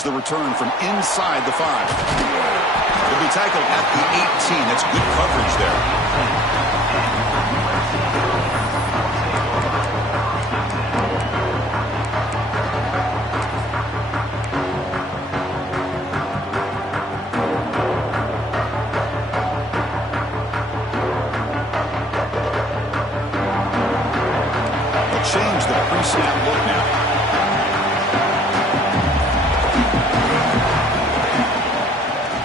Here's the return from inside the 5. He'll be tackled at the 18. That's good coverage there. Change the pre-snap look now.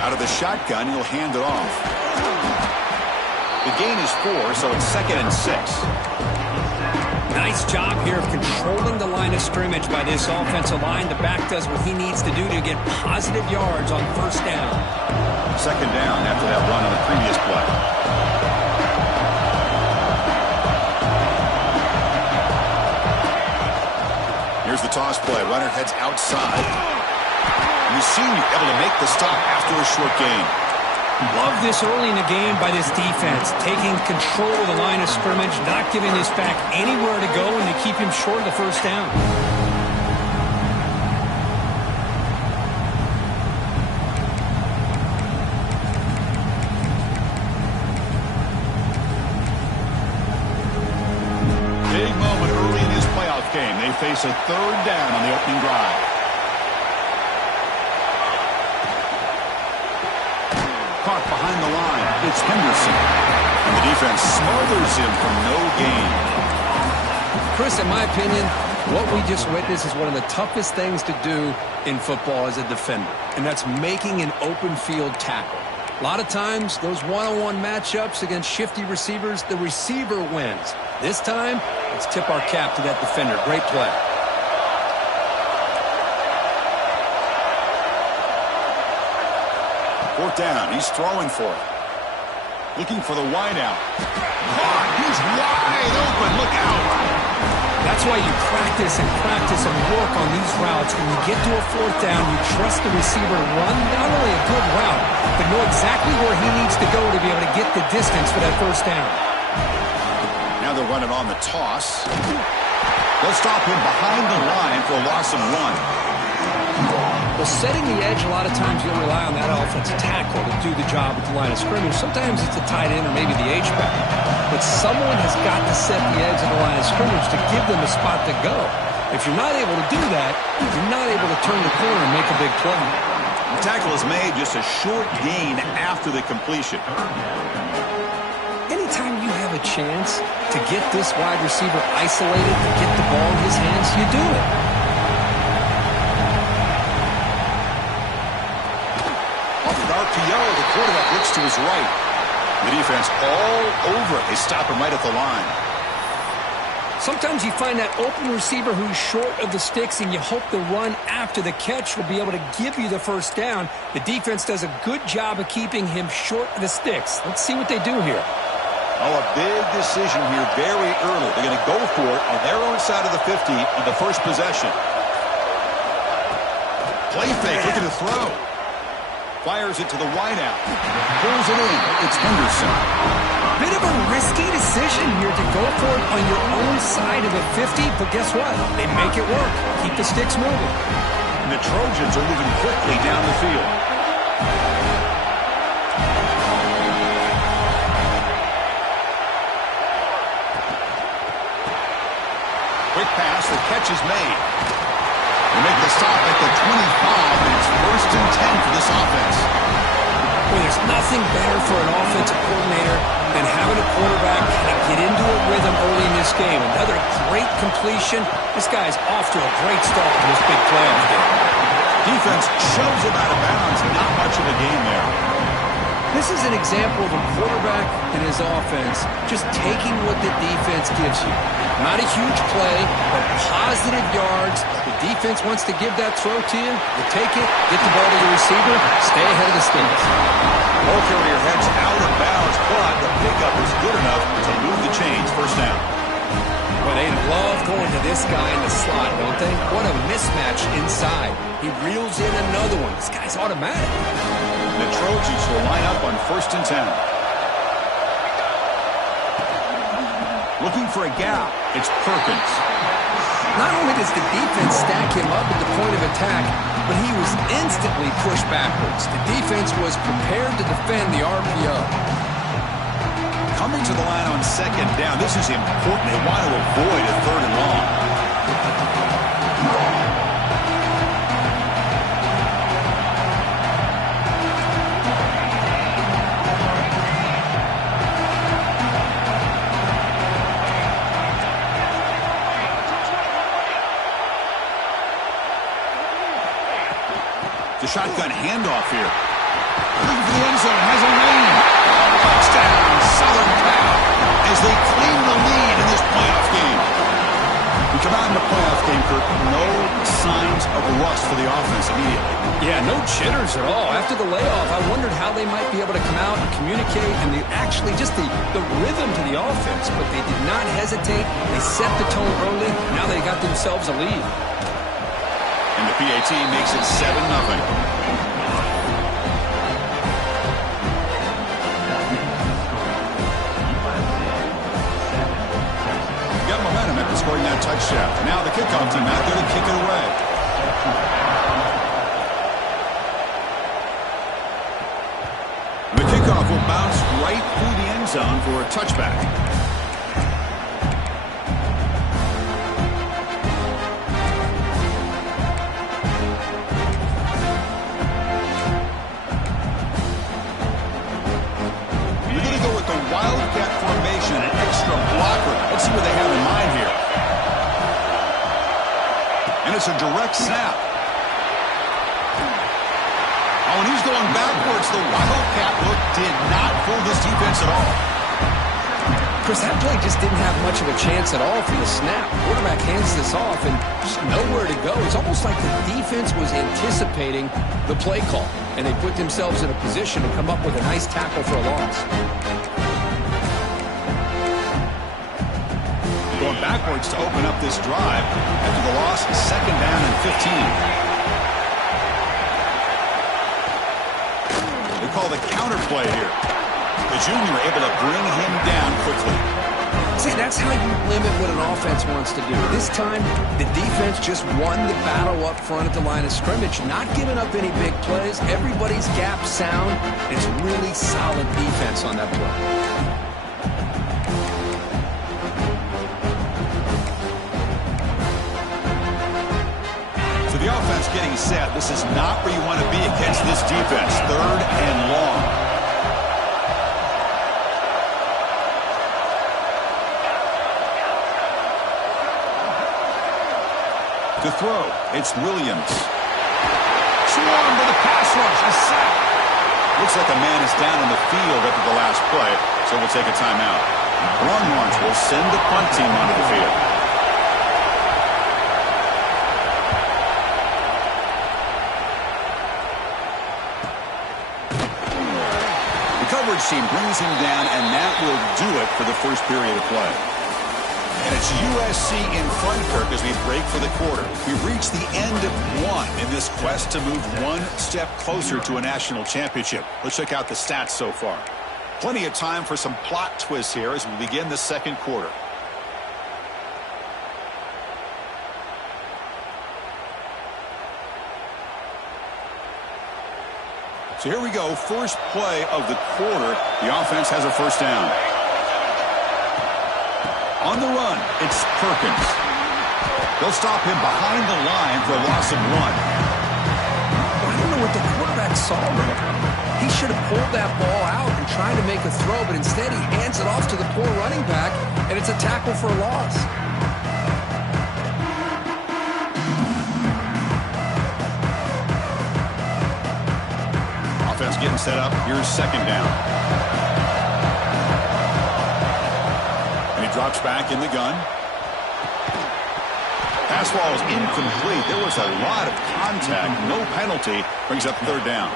Out of the shotgun, he'll hand it off. The gain is 4, so it's 2nd and 6. Nice job here of controlling the line of scrimmage by this offensive line. The back does what he needs to do to get positive yards on first down. 2nd down after that run on the previous play. Here's the toss play. Runner heads outside. And the senior able to make the stop after a short gain. Love this early in the game by this defense. Taking control of the line of scrimmage, not giving this back anywhere to go, and to keep him short of the first down. Big moment early in his playoff game. They face a 3rd down on the opening drive. Caught behind the line. It's Henderson. And the defense smothers him for no gain. Chris, in my opinion, what we just witnessed is one of the toughest things to do in football as a defender, and that's making an open field tackle. A lot of times, those one-on-one matchups against shifty receivers, the receiver wins. This time, let's tip our cap to that defender. Great play. Fourth down. He's throwing for it. Looking for the wideout. Caught. He's wide open. Look out. That's why you practice and work on these routes. When you get to a 4th down, you trust the receiver to run not only a good route, but know exactly where he needs to go to be able to get the distance for that first down. Now they're running on the toss. They'll stop him behind the line for a loss of 1. Well, setting the edge, a lot of times you'll rely on that offensive tackle to do the job at the line of scrimmage. Sometimes it's a tight end or maybe the H-back. But someone has got to set the edge of the line of scrimmage to give them a spot to go. If you're not able to do that, you're not able to turn the corner and make a big play. The tackle is made just a short gain after the completion. Anytime you have a chance to get this wide receiver isolated, to get the ball in his hands, you do it. Off an RPO, the quarterback looks to his right. The defense all over it. They stop him right at the line. Sometimes you find that open receiver who's short of the sticks, and you hope the run after the catch will be able to give you the first down. The defense does a good job of keeping him short of the sticks. Let's see what they do here. Oh, a big decision here very early. They're going to go for it on their own side of the 50 on the first possession. Play fake, looking to throw. Fires it to the wideout. Pulls it in. It's Henderson. Bit of a risky decision here to go for it on your own side of the 50, but guess what? They make it work. Keep the sticks moving. And the Trojans are moving quickly down the field. Quick pass, the catch is made. They make the stop at the 25, and it's 1st and 10 for this offense. Well, there's nothing better for an offensive coordinator than having a quarterback kind of get into a rhythm early in this game. Another great completion. This guy's off to a great start in this big playoff game. Defense shoves him out of bounds. Not much of a game there. This is an example of a quarterback and his offense just taking what the defense gives you. Not a huge play, but positive yards. The defense wants to give that throw to you. You take it, get the ball to your receiver, stay ahead of the sticks. Ball carrier heads out of bounds, but the pickup is good enough to move the chains. First down. Well, they love going to this guy in the slot, don't they? What a mismatch inside. He reels in another one. This guy's automatic. The Trojans will line up on 1st and 10. Looking for a gap. It's Perkins. Not only does the defense stack him up at the point of attack, but he was instantly pushed backwards. The defense was prepared to defend the RPO. Coming to the line on second down, this is important. They want to avoid a third and long. The shotgun handoff here. Looking for the end zone. Has a lane. Touchdown, Southern Cal, as they claim the lead in this playoff game. We come out in the playoff game, Kirk. No signs of rust for the offense immediately. Yeah, no jitters at all. After the layoff, I wondered how they might be able to come out and communicate and actually just the rhythm to the offense. But they did not hesitate. They set the tone early. Now they got themselves a lead. And the PAT makes it 7-0. Got momentum after scoring that touchdown. Now the kickoff team out there to kick it away. The kickoff will bounce right through the end zone for a touchback. Let's see what they have in mind here. And it's a direct snap. Oh, and he's going backwards. The Wildcat look did not fool this defense at all. Chris, that play just didn't have much of a chance at all for the snap. Quarterback hands this off and just nowhere to go. It's almost like the defense was anticipating the play call, and they put themselves in a position to come up with a nice tackle for a loss. Going backwards to open up this drive after the loss, second down and 15. They call the counter play here. The junior able to bring him down quickly. See, that's how you limit what an offense wants to do. This time, the defense just won the battle up front at the line of scrimmage, not giving up any big plays. Everybody's gap sound. It's really solid defense on that play. The offense getting set. This is not where you want to be against this defense. Third and long. To throw, it's Williams. Swarmed with a pass rush. A sack. Looks like a man is down on the field after the last play, so we'll take a timeout. Longhorns will send the punt team onto the field. Team brings him down, and that will do it for the first period of play. And it's USC in front, Kirk, as we break for the quarter. We've reached the end of one in this quest to move one step closer to a national championship. Let's check out the stats so far. Plenty of time for some plot twists here as we begin the second quarter. So here we go, first play of the quarter. The offense has a first down. On the run, it's Perkins. They'll stop him behind the line for a loss of 1. I don't know what the quarterback saw there. He should have pulled that ball out and tried to make a throw, but instead he hands it off to the poor running back, and it's a tackle for a loss. Offense getting set up. Here's second down. And he drops back in the gun. Pass ball is incomplete. There was a lot of contact. No penalty. Brings up third down.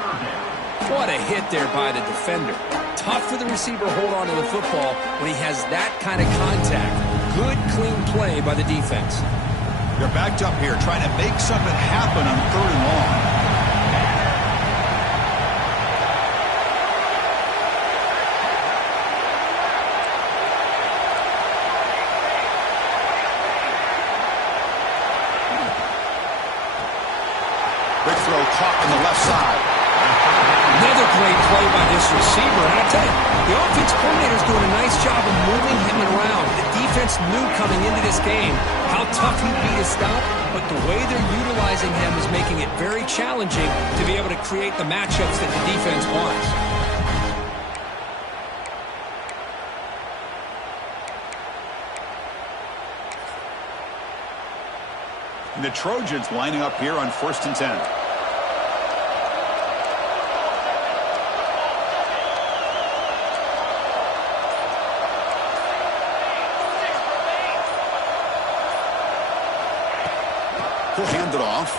What a hit there by the defender. Tough for the receiver to hold on to the football when he has that kind of contact. Good, clean play by the defense. They're backed up here trying to make something happen on third and long. caught on the left side. Another great play by this receiver. And I tell you, the offense coordinator is doing a nice job of moving him around. The defense knew coming into this game how tough he'd be to stop, but the way they're utilizing him is making it very challenging to be able to create the matchups that the defense wants. And the Trojans lining up here on 1st and 10. He'll hand it off.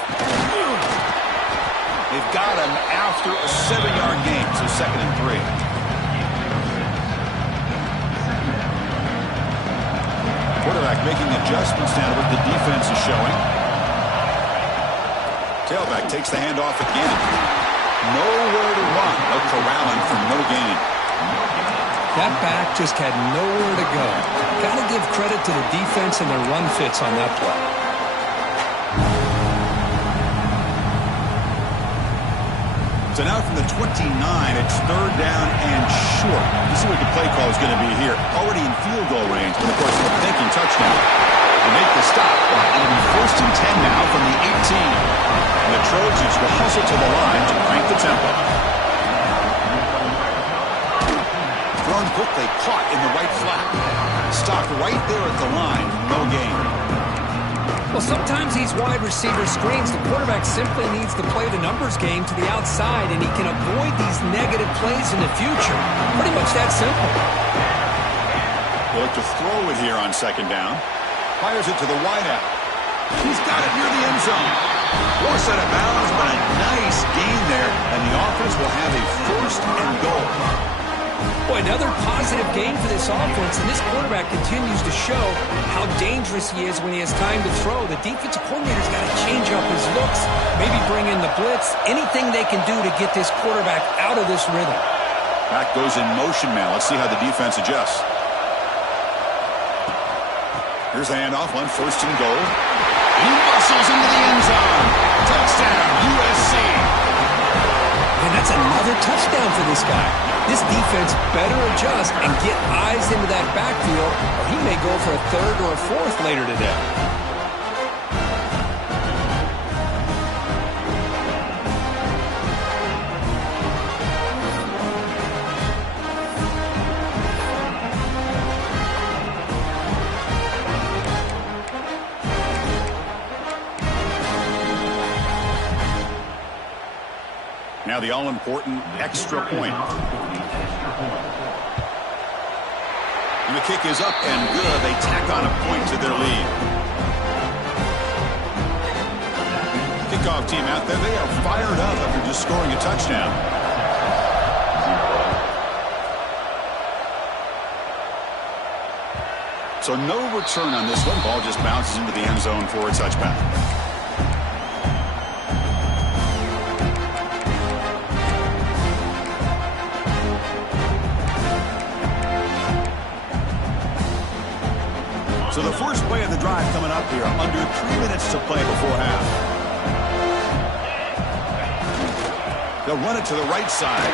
They've got him after a 7-yard gain, so 2nd and 3. Quarterback making adjustments now to what the defense is showing. Tailback takes the handoff again. Nowhere to run. They'll corral him for no gain. That back just had nowhere to go. Got to give credit to the defense and their run fits on that play. So now from the 29, it's 3rd down and short. You see what the play call is going to be here. Already in field goal range, but of course they're thinking touchdown. They make the stop. It'll be 1st and 10 now from the 18. And the Trojans will hustle to the line to crank the tempo. Thrown quickly, caught in the right flat. Stopped right there at the line, no gain. Well, sometimes these wide receiver screens, the quarterback simply needs to play the numbers game to the outside, and he can avoid these negative plays in the future. Pretty much that simple. They'll look to throw it here on 2nd down. Fires it to the wideout. He's got it near the end zone. Forced out of bounds, but a nice gain there, and the offense will have a 1st and goal. Boy, another positive game for this offense, and this quarterback continues to show how dangerous he is when he has time to throw. The defensive coordinator's got to change up his looks, maybe bring in the blitz, anything they can do to get this quarterback out of this rhythm. Back goes in motion now. Let's see how the defense adjusts. Here's the handoff on 1st and goal. He muscles into the end zone. Touchdown, USC. And that's another touchdown for this guy. This defense better adjust and get eyes into that backfield, or he may go for a 3rd or a 4th later today. Now the all-important extra point. And the kick is up and good. They tack on a point to their lead. Kickoff team out there. They are fired up after just scoring a touchdown. So no return on this one. Ball just bounces into the end zone for a touchback. So the first play of the drive coming up here. Under 3 minutes to play before half. They'll run it to the right side.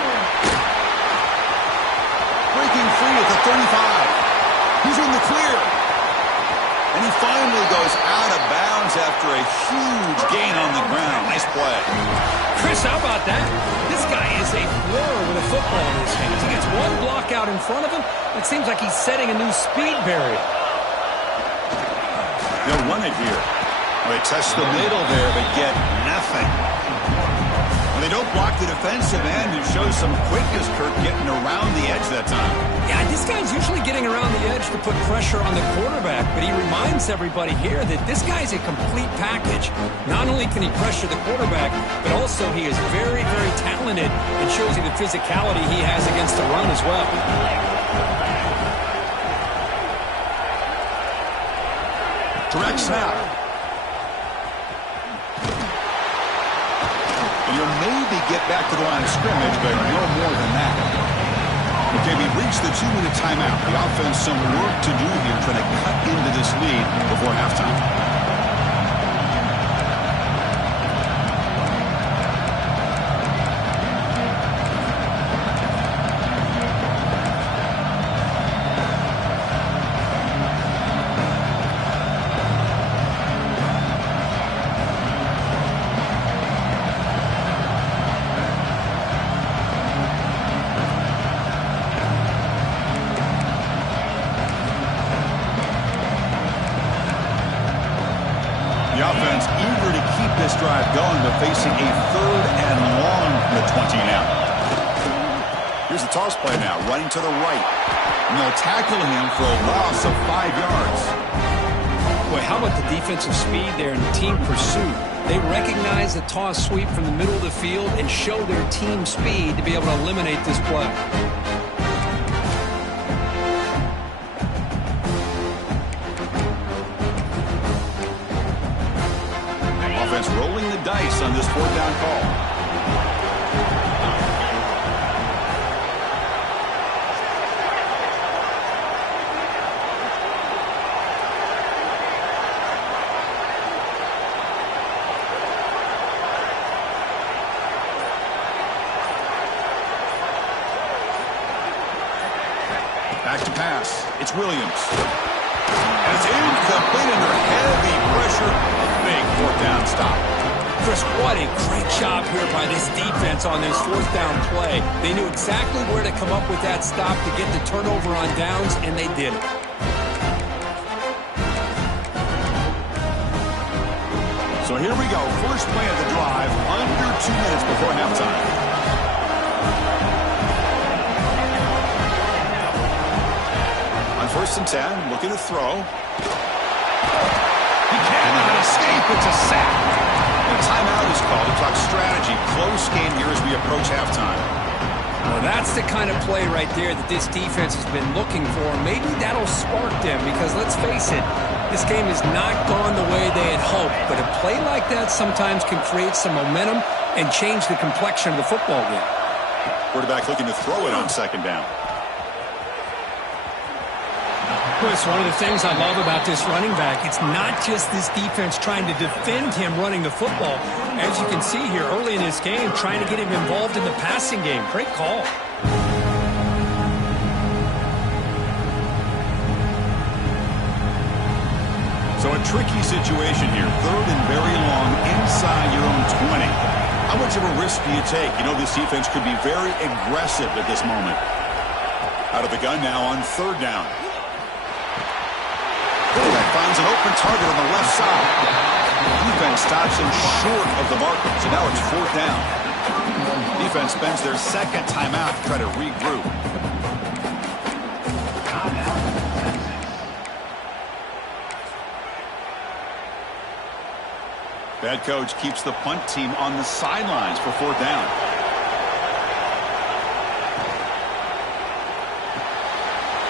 Breaking free at the 35. He's in the clear. And he finally goes out of bounds after a huge gain on the ground. Nice play. Chris, how about that? This guy is a whirl with a football in his hands. He gets one block out in front of him. It seems like he's setting a new speed barrier. They'll run it here. They test the middle there, but get nothing. And they don't block the defensive end, who shows some quickness, Kirk, getting around the edge that time. Yeah, this guy's usually getting around the edge to put pressure on the quarterback, but he reminds everybody here that this guy's a complete package. Not only can he pressure the quarterback, but also he is very, very talented and shows you the physicality he has against the run as well. Direct snap. And you'll maybe get back to the line of scrimmage, but no more than that. Okay, we've reached the 2-minute timeout. The offense some work to do here, trying to cut into this lead before halftime. this drive going, but facing a 3rd and long from the 20 now. Here's the toss play now, running to the right. And they'll tackle him for a loss of 5 yards. Boy, how about the defensive speed there and the team pursuit? They recognize the toss sweep from the middle of the field and show their team speed to be able to eliminate this play. Offense rolling the dice on this 4th down call. Back to pass. It's Williams. And it's incomplete under heavy pressure. A big 4th down stop. Chris, what a great job here by this defense on this 4th down play. They knew exactly where to come up with that stop to get the turnover on downs, and they did it. So here we go. First play of the drive, under 2 minutes before halftime. On 1st and 10, looking to throw. He cannot escape. It's a sack. A timeout is called to talk strategy. Close game here as we approach halftime. Well, that's the kind of play right there that this defense has been looking for. Maybe that'll spark them because, let's face it, this game has not gone the way they had hoped. But a play like that sometimes can create some momentum and change the complexion of the football game. Quarterback looking to throw it on 2nd down. Chris, one of the things I love about this running back, it's not just this defense trying to defend him running the football. As you can see here early in this game, trying to get him involved in the passing game. Great call. So a tricky situation here. 3rd and very long inside your own 20. How much of a risk do you take? You know this defense could be very aggressive at this moment. Out of the gun now on 3rd down. Quarterback finds an open target on the left side. Defense stops him short of the marker, so now it's 4th down. Defense spends their 2nd timeout to try to regroup. Head coach keeps the punt team on the sidelines for 4th down.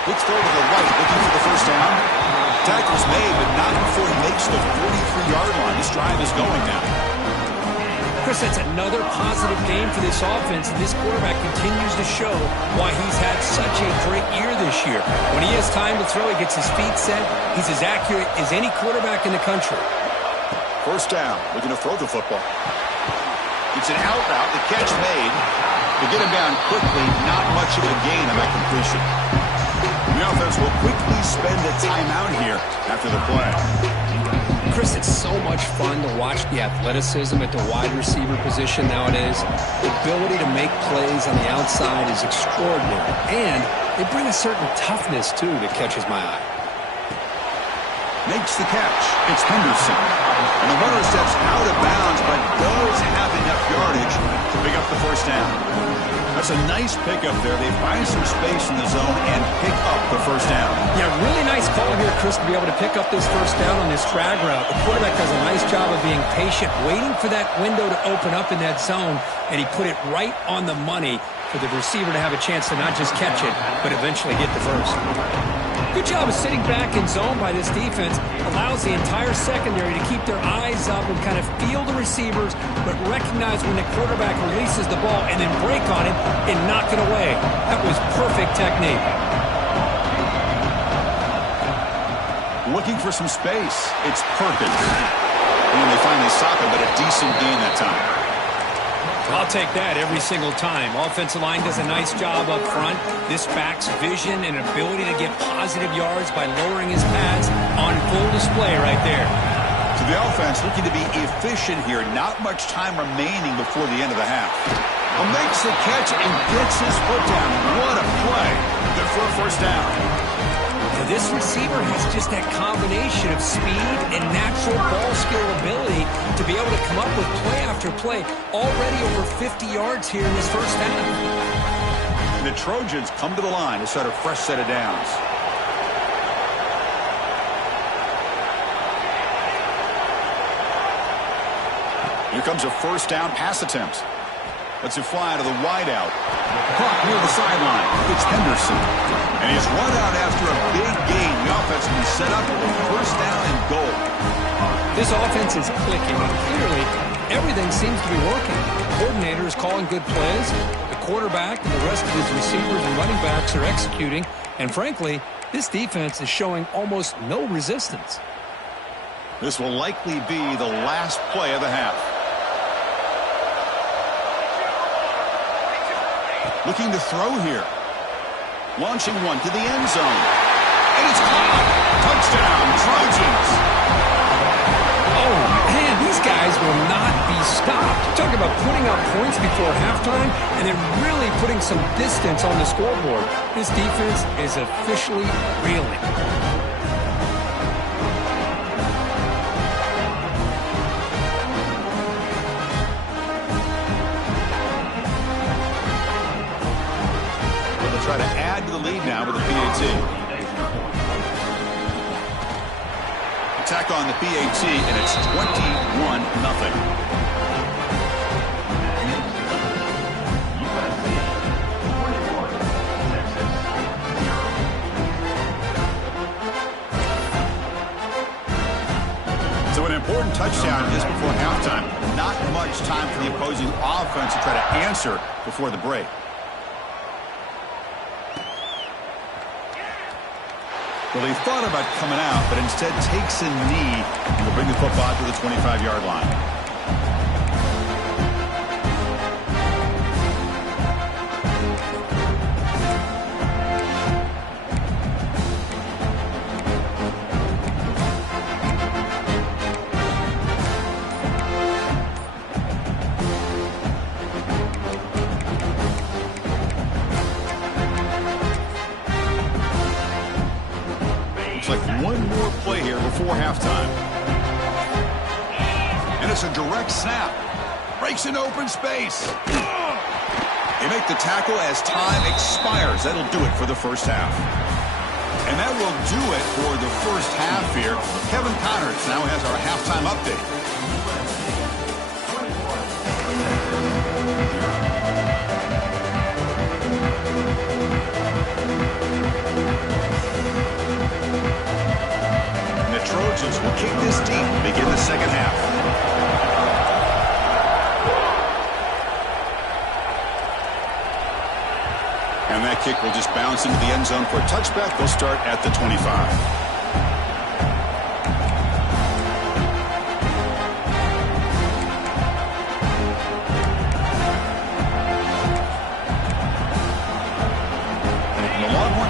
Quick throw to the right, looking for the 1st down. Tackle's made, but not before he makes the 43-yard line. This drive is going now. Chris, that's another positive game for this offense, and this quarterback continues to show why he's had such a great year this year. When he has time to throw, he gets his feet set. He's as accurate as any quarterback in the country. 1st down, looking to throw the football. It's an out route, the catch made. To get him down quickly, not much of a gain on that completion. The offense will quickly spend a timeout here after the play. Chris, it's so much fun to watch the athleticism at the wide receiver position nowadays. The ability to make plays on the outside is extraordinary. And they bring a certain toughness, too, that catches my eye. Makes the catch. It's Henderson. And the runner steps out of bounds, but does have enough yardage to pick up the 1st down. That's a nice pickup there. They find some space in the zone and pick up the 1st down. Yeah, really nice call here, Chris, to be able to pick up this 1st down on this drag route. The quarterback does a nice job of being patient, waiting for that window to open up in that zone, and he put it right on the money for the receiver to have a chance to not just catch it, but eventually get the 1st. Good job of sitting back in zone by this defense. Allows the entire secondary to keep their eyes up and kind of feel the receivers, but recognize when the quarterback releases the ball and then break on it and knock it away. That was perfect technique. Looking for some space. It's Perkins. And they finally stop him, but a decent gain that time. I'll take that every single time. Offensive line does a nice job up front. This back's vision and ability to get positive yards by lowering his pads on full display right there. So the offense looking to be efficient here. Not much time remaining before the end of the half. Well, makes the catch and gets his foot down. What a play. Good for a 1st down. This receiver has just that combination of speed and natural ball skill ability to be able to come up with play after play. Already over 50 yards here in this first half. The Trojans come to the line to start a fresh set of downs. Here comes a first down pass attempt. Lets it fly to the wideout. Caught near the sideline. It's Henderson. And he's run out after a big gain. The offense can be set up with a first down and goal. This offense is clicking, and clearly everything seems to be working. The coordinator is calling good plays. The quarterback and the rest of his receivers and running backs are executing. And frankly, this defense is showing almost no resistance. This will likely be the last play of the half. Looking to throw here. Launching one to the end zone. And it's caught. Touchdown, Trojans. Oh, man, these guys will not be stopped. Talk about putting up points before halftime and then really putting some distance on the scoreboard. This defense is officially reeling. Try to add to the lead now with the PAT. Attack on the PAT, and it's 21-0. So an important touchdown just before halftime. Not much time for the opposing offense to try to answer before the break. Well, he thought about coming out, but instead takes a knee and will bring the football to the 25-yard line. Before halftime. And it's a direct snap. Breaks into open space. They make the tackle as time expires. That'll do it for the first half. And that will do it for the first half here. Kevin Connors now has our halftime update. Trojans will kick this deep to begin the second half. And that kick will just bounce into the end zone for a touchback. They'll start at the 25.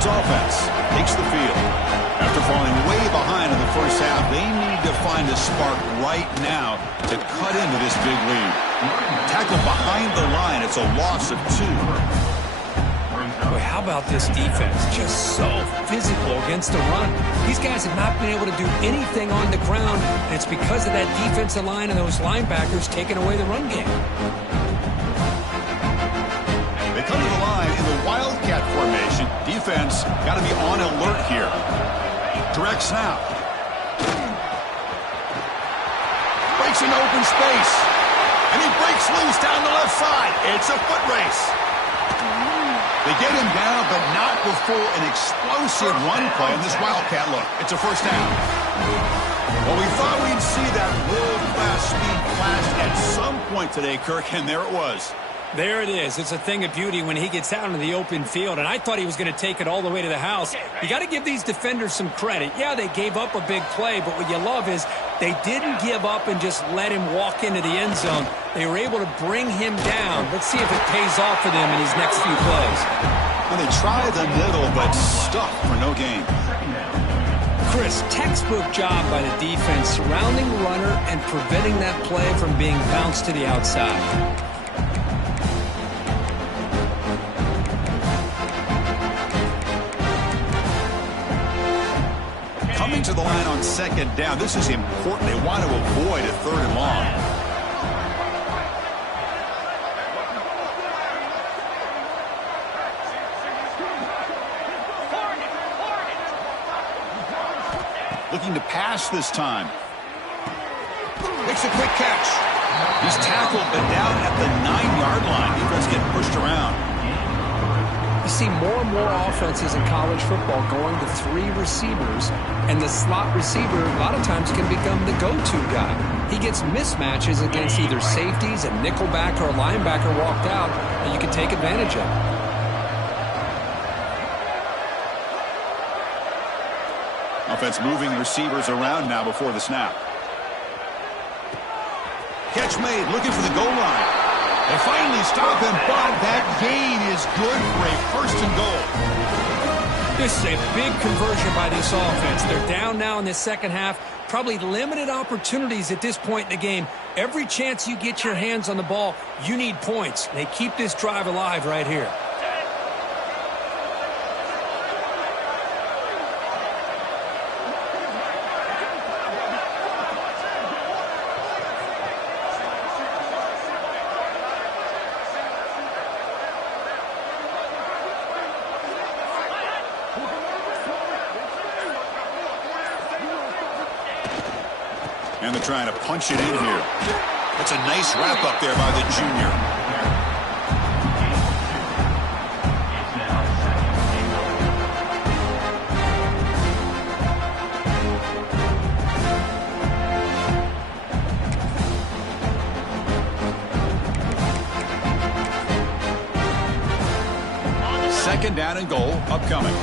Offense takes the field. After falling way behind in the first half, they need to find a spark right now to cut into this big lead. Tackle behind the line. It's a loss of 2. Boy, how about this defense? Just so physical against the run. These guys have not been able to do anything on the ground, and it's because of that defensive line and those linebackers taking away the run game. They come to the line in the Wildcat formation. Defense got to be on alert here. Direct snap. Breaks into open space. And he breaks loose down the left side. It's a foot race. They get him down, but not before an explosive run play in this Wildcat look. It's a first down. Well, we thought we'd see that world-class speed flash at some point today, Kirk, and there it was. There it is. It's a thing of beauty when he gets out into the open field, and I thought he was going to take it all the way to the house. You got to give these defenders some credit. Yeah, they gave up a big play, but what you love is they didn't give up and just let him walk into the end zone. They were able to bring him down. Let's see if it pays off for them in his next few plays. Well, they tried the middle, but stuck for no gain. Chris, textbook job by the defense surrounding the runner and preventing that play from being bounced to the outside. to the line on second down. This is important. They want to avoid a 3rd and long. Looking to pass this time. Makes a quick catch. He's tackled, but down at the 9-yard line. Defense getting pushed around. You see more and more offenses in college football going to 3 receivers, and the slot receiver a lot of times can become the go-to guy. He gets mismatches against either safeties, a nickelback, or a linebacker walked out, and you can take advantage of it. Offense moving receivers around now before the snap. Catch made, looking for the goal line. They finally stop him, but that gain is good for a 1st and goal. This is a big conversion by this offense. They're down now in the second half. Probably limited opportunities at this point in the game. Every chance you get your hands on the ball, you need points. They keep this drive alive right here. And they're trying to punch it in here. That's a nice wrap up there by the junior. Second down and goal upcoming.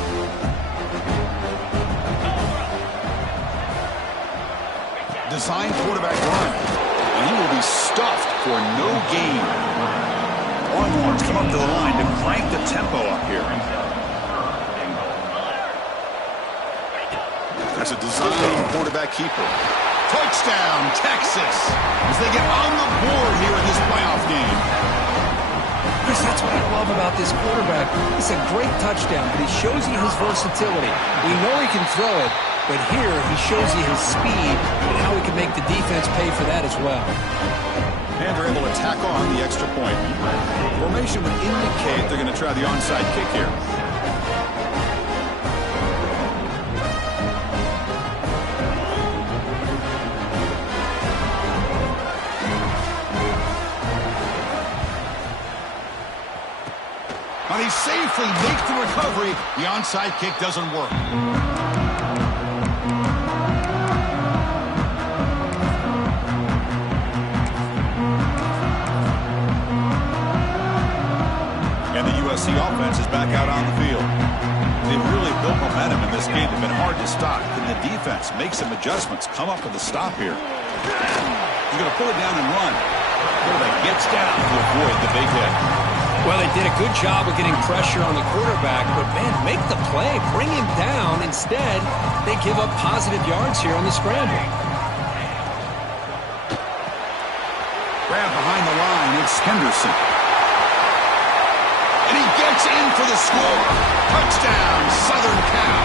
Design quarterback run, and he will be stuffed for no gain. Longhorns come up to the line to crank the tempo up here. That's a design quarterback keeper. Touchdown, Texas, as they get on the board here in this playoff game. Chris, that's what I love about this quarterback. It's a great touchdown, but he shows you his versatility. We know he can throw it, but here he shows you his speed and how he can make the defense pay for that as well. And they're able to tack on the extra point. Formation would indicate they're going to try the onside kick here. But he safely makes the recovery. The onside kick doesn't work. And the USC offense is back out on the field. They've really built momentum in this game. They've been hard to stop. Can the defense make some adjustments, come up with a stop here? He's going to pull it down and run. Quarterback gets down to avoid the big hit. Well, they did a good job of getting pressure on the quarterback, but, man, make the play. Bring him down. Instead, they give up positive yards here on the scramble. Grab behind the line. It's Henderson. And he gets in for the score. Touchdown, Southern Cal.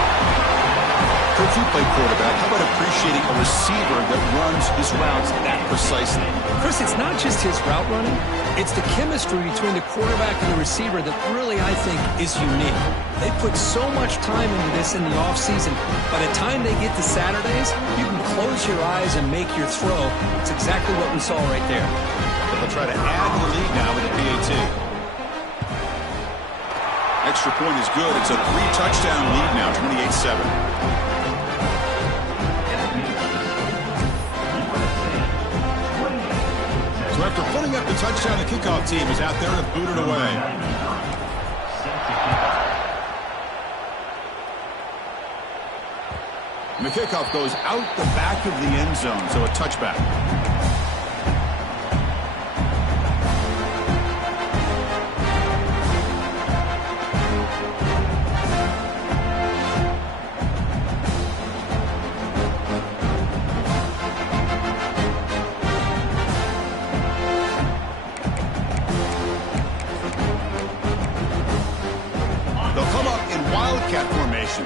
Coach, you play quarterback. How about appreciating a receiver that runs his routes that precisely? Chris, it's not just his route running. It's the chemistry between the quarterback and the receiver that really, I think, is unique. They put so much time into this in the offseason. By the time they get to Saturdays, you can close your eyes and make your throw. It's exactly what we saw right there. They'll try to add to the lead now with the PAT. Extra point is good. It's a 3-touchdown lead now, 28-7. So after putting up the touchdown, the kickoff team is out there to boot it away. And the kickoff goes out the back of the end zone, so a touchback.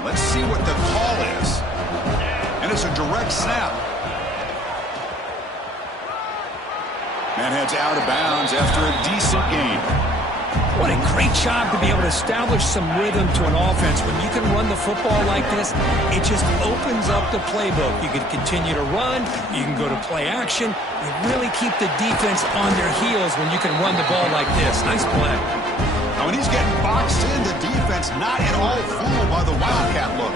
Let's see what the call is. And it's a direct snap. Man heads out of bounds after a decent gain. What a great job to be able to establish some rhythm to an offense. When you can run the football like this, it just opens up the playbook. You can continue to run. You can go to play action. You really keep the defense on their heels when you can run the ball like this. Nice play. Now, when he's getting boxed in, the defense not at all fooled by the Wildcat look.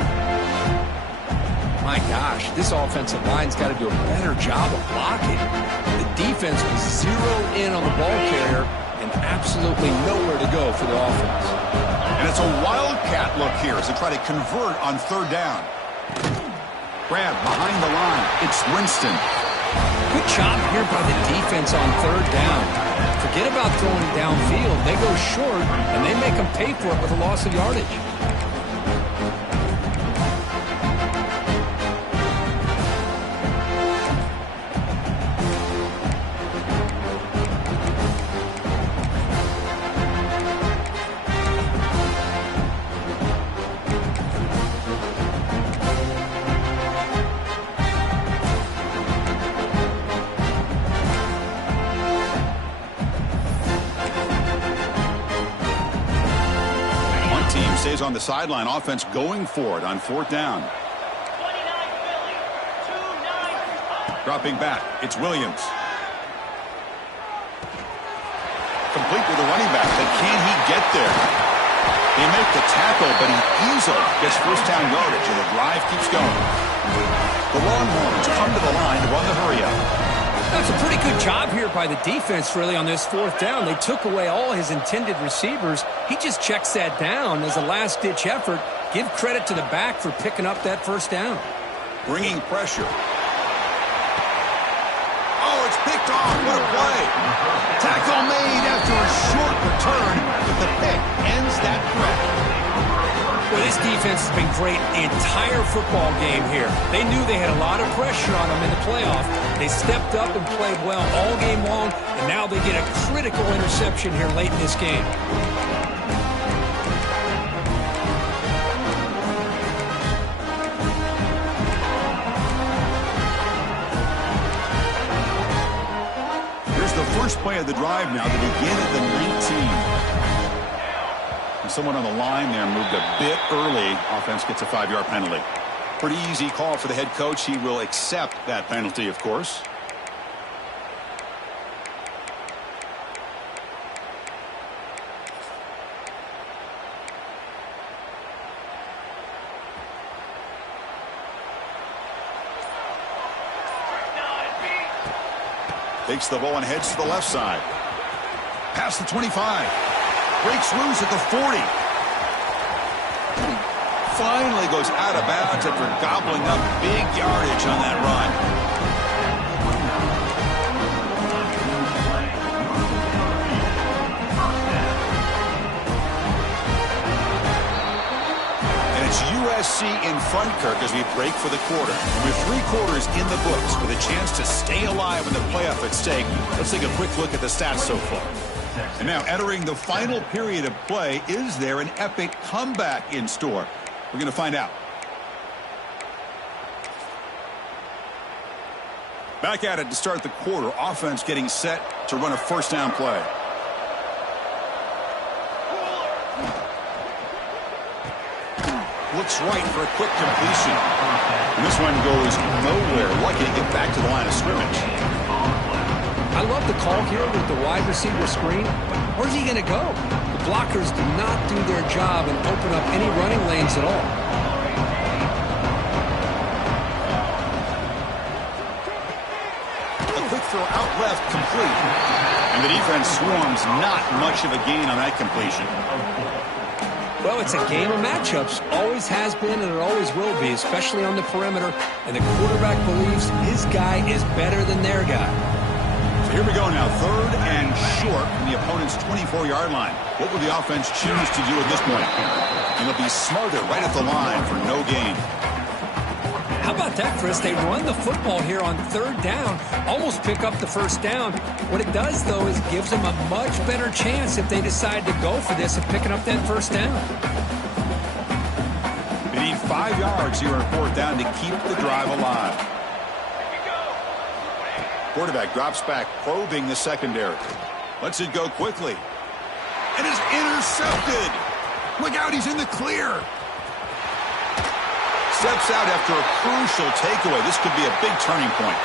My gosh, this offensive line's got to do a better job of blocking. The defense was zeroed in on the ball carrier and absolutely nowhere to go for the offense. And it's a Wildcat look here as they try to convert on third down. Grab behind the line. It's Winston. Good job here by the defense on third down. Forget about throwing it downfield. They go short, and they make them pay for it with a loss of yardage. Stays on the sideline. Offense going for it on fourth down. Dropping back. It's Williams. Complete with the running back. But can he get there? They make the tackle, but he easily gets first down yardage, and the drive keeps going. The Longhorns come to the line to run the hurry-up. That's a pretty good job here by the defense, really, on this fourth down. They took away all his intended receivers. He just checks that down as a last-ditch effort. Give credit to the back for picking up that first down. Bringing pressure. Oh, it's picked off. What a play. Tackle made after a short return, but the pick ends that threat. Well, this defense has been great the entire football game here. They knew they had a lot of pressure on them in the playoff. They stepped up and played well all game long, and now they get a critical interception here late in this game. Here's the first play of the drive now to begin at the 19. Someone on the line there moved a bit early. Offense gets a 5-yard penalty. Pretty easy call for the head coach. He will accept that penalty, of course. Takes the ball and heads to the left side. Past the 25. Breaks loose at the 40. Finally goes out of bounds after gobbling up big yardage on that run. And it's USC in front, Kirk, as we break for the quarter. With 3 quarters in the books, with a chance to stay alive in the playoff at stake, let's take a quick look at the stats so far. And now entering the final period of play, is there an epic comeback in store? We're going to find out. Back at it to start the quarter. Offense getting set to run a first down play. Looks right for a quick completion. And this one goes nowhere. Lucky to get back to the line of scrimmage. I love the call here with the wide receiver screen. Where's he going to go? The blockers do not do their job and open up any running lanes at all. A quick throw out left, complete. And the defense swarms, not much of a gain on that completion. Well, it's a game of matchups. Always has been and it always will be, especially on the perimeter. And the quarterback believes his guy is better than their guy. So here we go now, 3rd and short from the opponent's 24-yard line. What will the offense choose to do at this point? And they'll be smarter right at the line for no gain. How about that, Chris? They run the football here on 3rd down, almost pick up the first down. What it does, though, is gives them a much better chance if they decide to go for this of picking up that first down. They need 5 yards here on 4th down to keep the drive alive. Quarterback drops back, probing the secondary. Lets it go quickly. And is intercepted. Look out, he's in the clear. Steps out after a crucial takeaway. This could be a big turning point.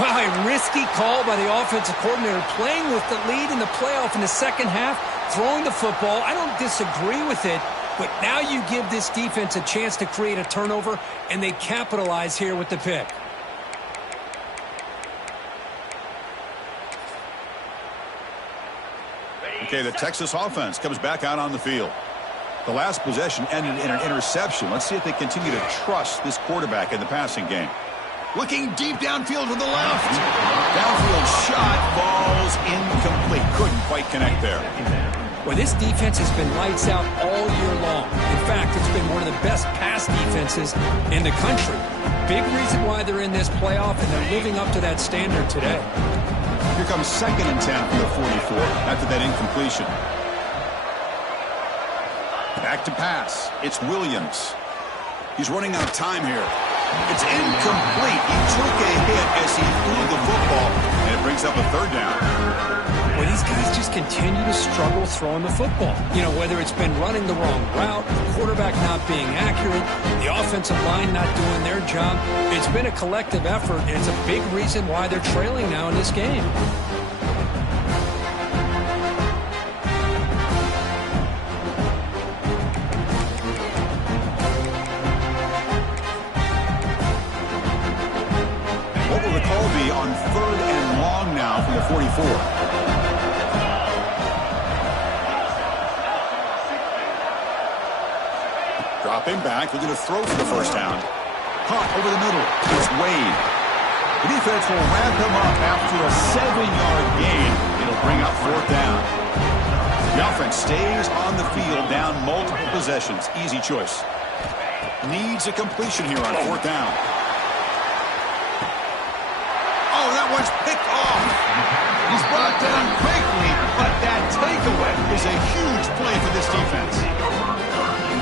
Wow, a risky call by the offensive coordinator, playing with the lead in the playoff in the second half, throwing the football. I don't disagree with it, but now you give this defense a chance to create a turnover, and they capitalize here with the pick. Okay, the Texas offense comes back out on the field. The last possession ended in an interception. Let's see if they continue to trust this quarterback in the passing game. Looking deep downfield to the left. Downfield shot falls incomplete. Couldn't quite connect there. Well, this defense has been lights out all year long. In fact, it's been one of the best pass defenses in the country. Big reason why they're in this playoff, and they're living up to that standard today. Here comes 2nd and 10 from the 44 after that incompletion. Back to pass. It's Williams. He's running out of time here. It's incomplete. He took a hit as he threw the football, and it brings up a 3rd down. Well, these guys just continue to struggle throwing the football. You know, whether it's been running the wrong route, the quarterback not being accurate, the offensive line not doing their job. It's been a collective effort, and it's a big reason why they're trailing now in this game. What will the call be on 3rd and long now from the 44? Dropping back, looking to throw for the 1st down. Caught over the middle. It's Wade. The defense will wrap him up after a 7-yard gain. It'll bring up 4th down. The offense stays on the field down multiple possessions. Easy choice. Needs a completion here on 4th down. Oh, that one's picked off. He's brought down quickly, but that takeaway is a huge play for this defense.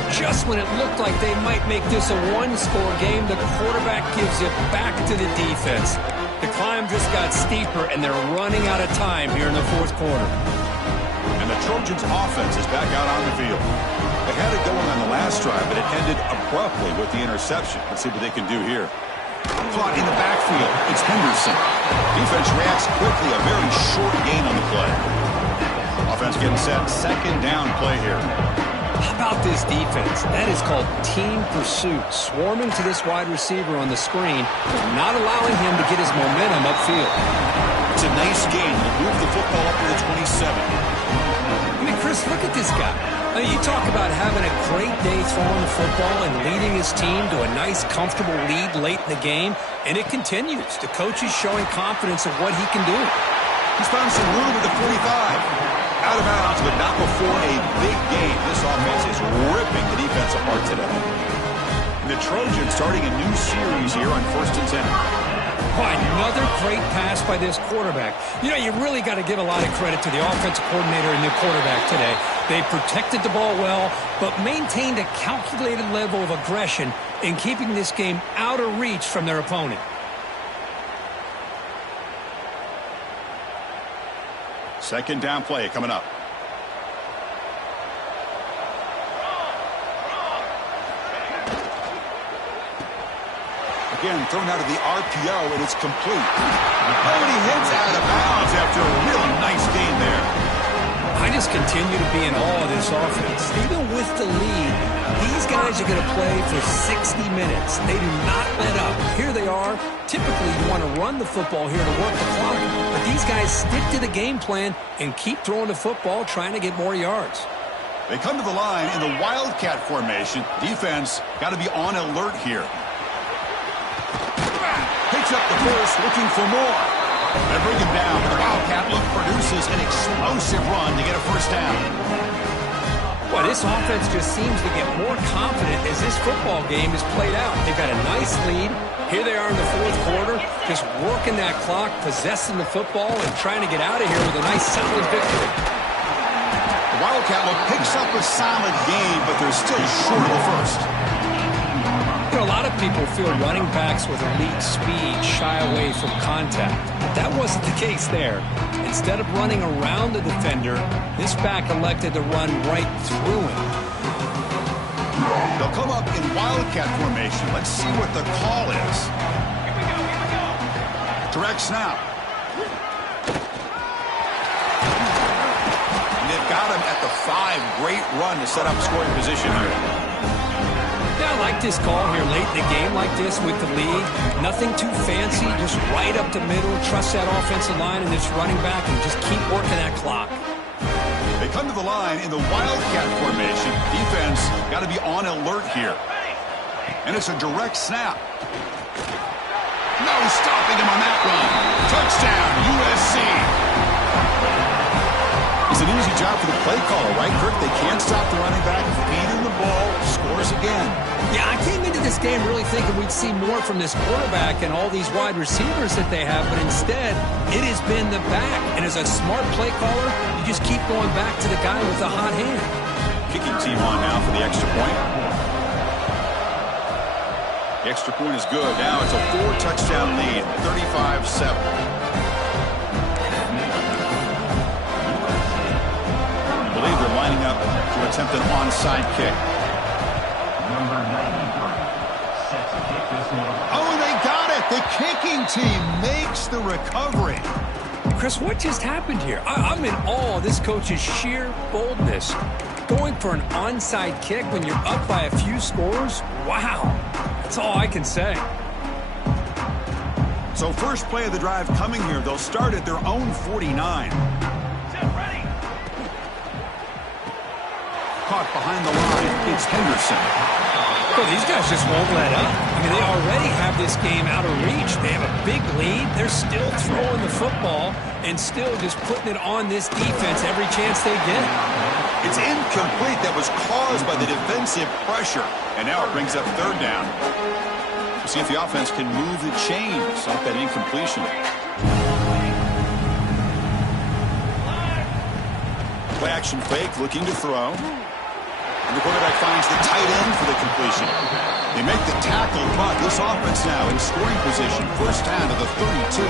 Just when it looked like they might make this a one-score game, the quarterback gives it back to the defense. The climb just got steeper, and they're running out of time here in the 4th quarter. And the Trojans' offense is back out on the field. They had it going on the last drive, but it ended abruptly with the interception. Let's see what they can do here. Caught in the backfield. It's Henderson. Defense reacts quickly. A very short gain on the play. Offense getting set. 2nd down play here. How about this defense? That is called team pursuit. Swarming to this wide receiver on the screen, not allowing him to get his momentum upfield. It's a nice game. He'll move the football up to the 27. I mean, Chris, look at this guy. I mean, you talk about having a great day throwing the football and leading his team to a nice, comfortable lead late in the game, and it continues. The coach is showing confidence of what he can do. He's found some room at the 45. Out of bounds, but not before a big game. This offense is ripping the defense apart today. And the Trojans starting a new series here on 1st and 10. Boy, another great pass by this quarterback. You know, you really got to give a lot of credit to the offensive coordinator and the quarterback today. They protected the ball well, but maintained a calculated level of aggression in keeping this game out of reach from their opponent. Second down play coming up. Again, thrown out of the RPO, and it's complete. Oh, and he heads out of bounds after a really nice gain there. I just continue to be in awe of this offense. Even with the lead, these guys are going to play for 60 minutes. They do not let up. Here they are. Typically, you want to run the football here to work the clock, but these guys stick to the game plan and keep throwing the football, trying to get more yards. They come to the line in the Wildcat formation. Defense got to be on alert here. Picks up the first, looking for more. They bring him down, but the Wildcat look produces an explosive run to get a 1st down. Well, this offense just seems to get more confident as this football game is played out. They've got a nice lead. Here they are in the 4th quarter, just working that clock, possessing the football, and trying to get out of here with a nice, solid victory. The Wildcat look picks up a solid gain, but they're still short of the 1st. people feel running backs with elite speed shy away from contact. But that wasn't the case there. Instead of running around the defender, this back elected to run right through him. They'll come up in wildcat formation. Let's see what the call is. Here we go. Direct snap. They've got him at the 5. Great run to set up scoring position here. Yeah, I like this call here late in the game like this with the lead. Nothing too fancy, just right up the middle. Trust that offensive line and this running back and just keep working that clock. They come to the line in the wildcat formation. Defense got to be on alert here. And it's a direct snap. No stopping him on that run. Touchdown, USC. It's an easy job for the play caller, right, Kirk? They can't stop the running back. Feed him the ball. Scores again. Yeah, I came into this game really thinking we'd see more from this quarterback and all these wide receivers that they have, but instead, it has been the back. And as a smart play caller, you just keep going back to the guy with the hot hand. Kicking team on now for the extra point. The extra point is good. Now it's a 4-touchdown lead, 35-7. I believe they're lining up to attempt an onside kick. Number 93 sets a kick this one. Oh, they got it! The kicking team makes the recovery. Chris, what just happened here? I'm in awe of this coach's sheer boldness. Going for an onside kick when you're up by a few scores? Wow. That's all I can say. So first play of the drive coming here. They'll start at their own 49. Caught behind the line. It's Henderson. Well, these guys just won't let up. I mean, they already have this game out of reach. They have a big lead. They're still throwing the football and still just putting it on this defense every chance they get. It's incomplete. That was caused by the defensive pressure. And now it brings up third down. We'll see if the offense can move the chains off that incompletion. Play action fake, looking to throw. And the quarterback finds the tight end for the completion. They make the tackle, but this offense now in scoring position. First down to the 32.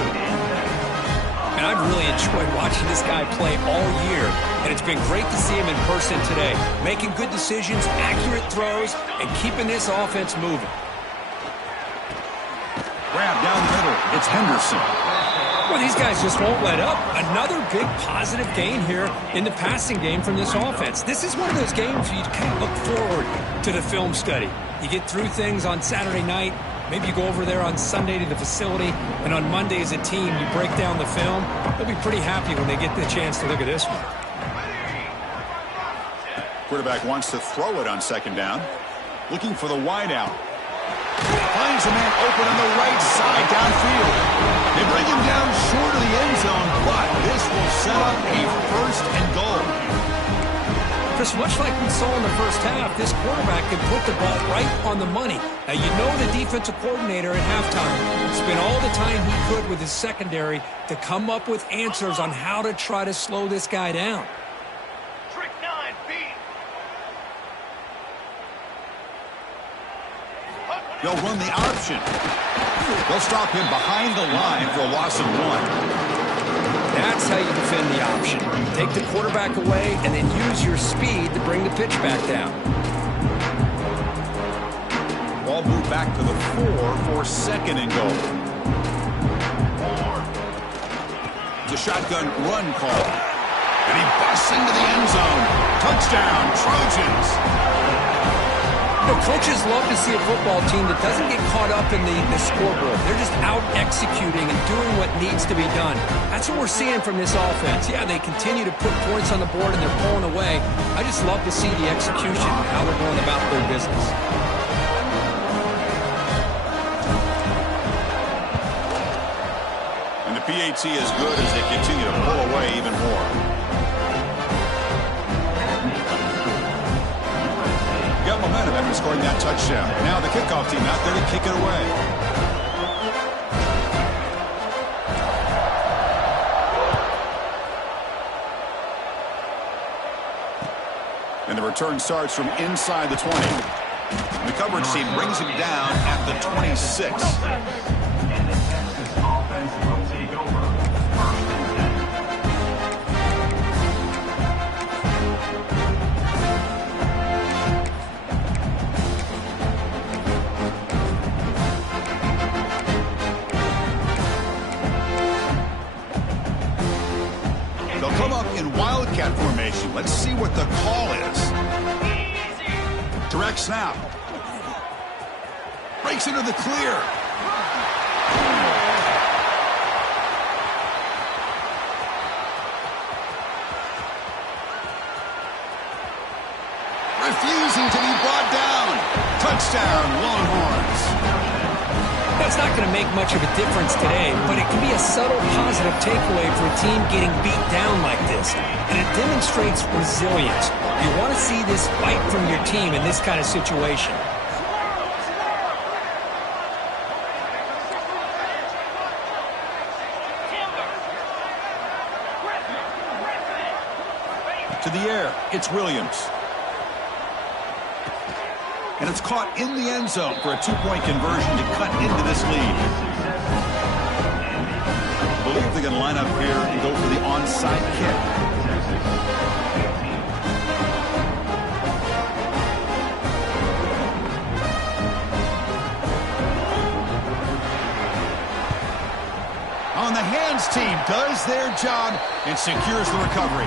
And I've really enjoyed watching this guy play all year. And it's been great to see him in person today. Making good decisions, accurate throws, and keeping this offense moving. Grab down the middle. It's Henderson. Well, these guys just won't let up. Another big positive gain here in the passing game from this offense. This is one of those games you kind of look forward to the film study. You get through things on Saturday night. Maybe you go over there on Sunday to the facility, and on Monday as a team, you break down the film. They'll be pretty happy when they get the chance to look at this one. Quarterback wants to throw it on second down. Looking for the wideout. Finds a man open on the right side downfield. They bring him down short of the end zone, but this will set up a first and goal. Chris, much like we saw in the first half, this quarterback can put the ball right on the money. Now, you know the defensive coordinator at halftime spent all the time he could with his secondary to come up with answers on how to try to slow this guy down. Trick 9, beat. They'll run the option. They'll stop him behind the line for a loss of 1. That's how you defend the option. Take the quarterback away and then use your speed to bring the pitch back down. Ball moved back to the 4 for second and goal. It's a shotgun run call. And he busts into the end zone. Touchdown, Trojans. You know, coaches love to see a football team that doesn't get caught up in the scoreboard. They're just out executing and doing what needs to be done. That's what we're seeing from this offense. Yeah, they continue to put points on the board and they're pulling away. I just love to see the execution, how they're going about their business. And the PAT is good as they continue to pull away even more. Got momentum after scoring that touchdown. Now the kickoff team out there to kick it away. And the return starts from inside the 20. The coverage team brings him down at the 26. And the Texas offense will take over. First and 10. They'll come up in wildcat formation. Let's see what the call is. Direct snap. Breaks into the clear. Refusing to be brought down. Touchdown, Longhorns. That's not going to make much of a difference today, but it can be a subtle positive takeaway for a team getting beat down like this. And it demonstrates resilience. You want to see this fight from your team in this kind of situation. To the air, it's Williams. And it's caught in the end zone for a two-point conversion to cut into this lead. I believe they're going to line up here and go for the onside kick. On the hands team does their job and secures the recovery.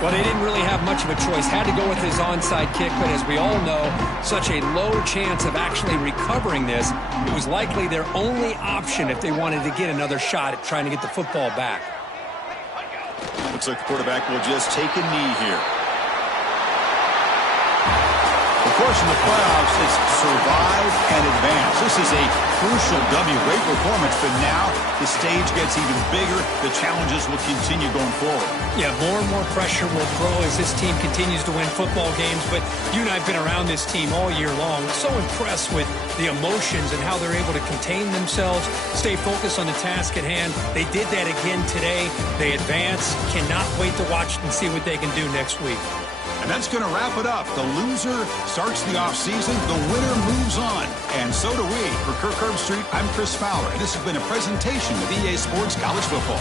Well, they didn't really have much of a choice. Had to go with his onside kick, but as we all know, such a low chance of actually recovering this. It was likely their only option if they wanted to get another shot at trying to get the football back. Looks like the quarterback will just take a knee here. Of course, in the playoffs, it's survive and advance. This is a crucial W. Great performance, but now the stage gets even bigger. The challenges will continue going forward. Yeah, more and more pressure will grow as this team continues to win football games. But you and I have been around this team all year long. So impressed with the emotions and how they're able to contain themselves, stay focused on the task at hand. They did that again today. They advance. Cannot wait to watch and see what they can do next week. And that's going to wrap it up. The loser starts the offseason. The winner moves on. And so do we. For Kirk Herbstreit, I'm Chris Fowler. And this has been a presentation of EA Sports College Football.